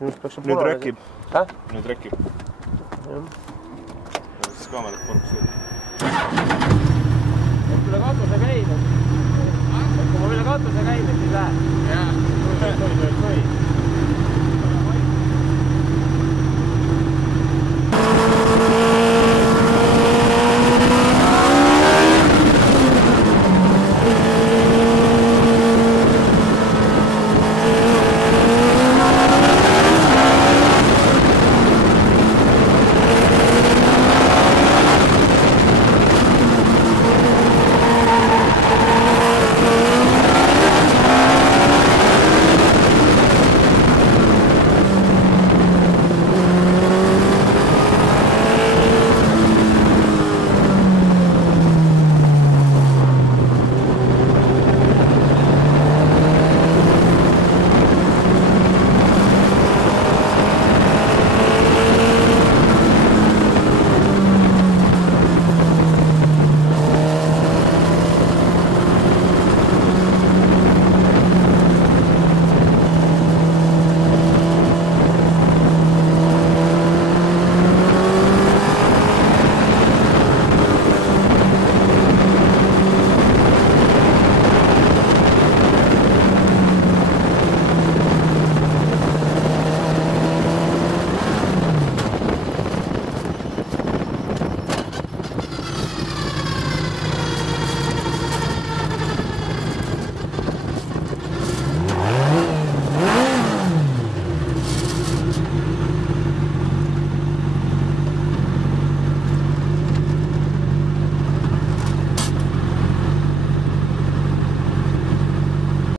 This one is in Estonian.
Nüüd rekib. Nüüd rekib. Siis kaamerat korruks juurde. Et üle katuse käib. Kui ma üle katuse käib, et ei lähe.